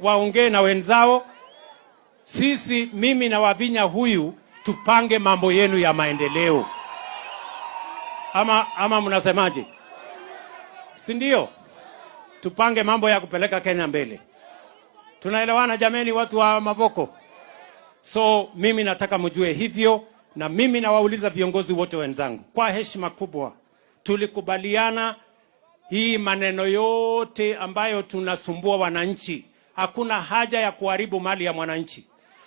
waongee na wenzao. Sisi, mimi na Wavinya huyu, tupange mambo yenu ya maendeleo. Ama mnasemaje? Si ndio? Tupange mambo ya kupeleka Kenya mbele. Tunaelewana jameni, watu wa Mavoko? So mimi nataka mjue hivyo, na mimi nawauliza viongozi wote wenzangu kwa heshima kubwa, tulikubaliana hii maneno yote ambayo tunasumbua wananchi. Hakuna haja ya kuharibu mali ya mwananchi.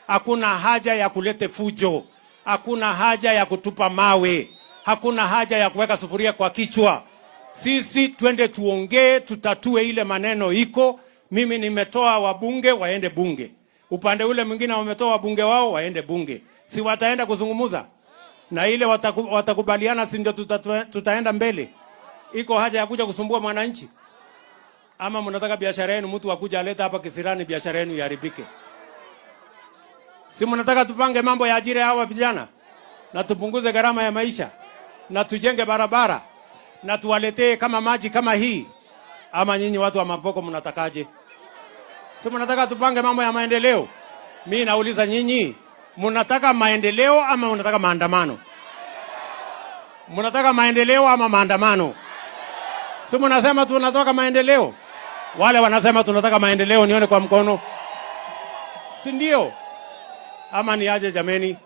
Hakuna haja ya kulete fujo. Hakuna haja ya kutupa mawe. Hakuna haja ya kuweka sufuria kwa kichwa. Sisi twende tuongee, tutatue ile maneno iko. Mimi nimetoa wabunge waende bunge. Upande ule mwingine wametoa wabunge wao waende bunge. Si wataenda kuzungumuza? Na ile watakubaliana, si ndio tutaenda mbele? Iko haja ya kuja kusumbua mwananchi? Ama mnataka biashara yenu mtu akuja aleta hapa kisirani biashara yenu iharibike? Si mnataka tupange mambo ya ajira hawa vijana, na tupunguze gharama ya maisha, na tujenge barabara, na tuwaletee kama maji kama hii? Ama nyinyi watu wa Mavoko mnatakaje? Si mnataka tupange mambo ya maendeleo? Mimi nauliza nyinyi, mnataka maendeleo ama mnataka maandamano? Mnataka maendeleo ama maandamano? Si mnasema tunataka maendeleo? Wale wanasema tunataka maendeleo nione kwa mkono. Si ndio? Ama ni aje jameni?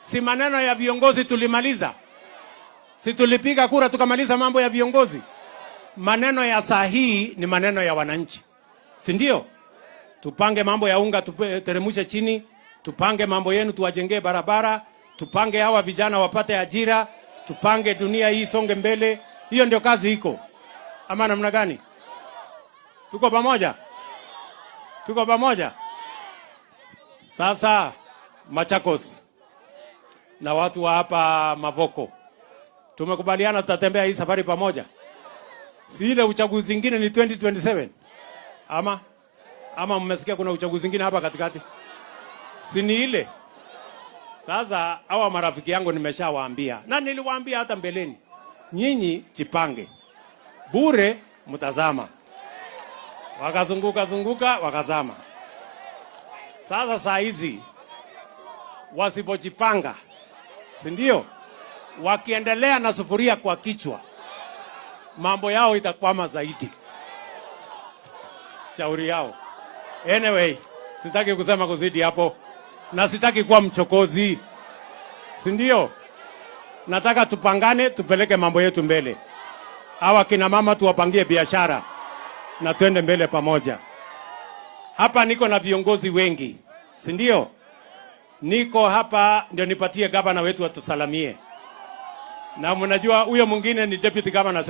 Si maneno ya viongozi tulimaliza? Si tulipiga kura tukamaliza mambo ya viongozi? Maneno ya saa hii ni maneno ya wananchi. Si ndio? Tupange mambo ya unga tuteremushe chini, tupange mambo yenu tuwajengee barabara, tupange hawa vijana wapate ajira, tupange dunia hii songe mbele. Hiyo ndio kazi iko. Ama namna gani? Tuko pamoja? Tuko pamoja? Sasa Machakos na watu wa hapa Mavoko, tumekubaliana tutatembea hii safari pamoja. Si ile uchaguzi mwingine ni 2027? Ama mmesikia kuna uchaguzi mwingine hapa katikati? Si ni ile? Sasa hawa marafiki yangu nimeshawaambia, na niliwaambia hata mbeleni, nyinyi jipange. Bure mtazama. Wakazunguka wakazama. Sasa saa hizi wasipojipanga, si ndio? Wakiendelea na sufuria kwa kichwa, mambo yao itakwama zaidi. Shauri yao. Anyway, sitaki kusema kuzidi hapo, na sitaki kuwa mchokozi. Si ndio? Nataka tupangane, tupeleke mambo yetu mbele. Hawa kina mama tuwapangie biashara na twende mbele pamoja. Hapa niko na viongozi wengi, si ndio? Niko hapa ndio nipatie gavana wetu atusalamie. Na mnajua huyo mwingine ni deputy governor.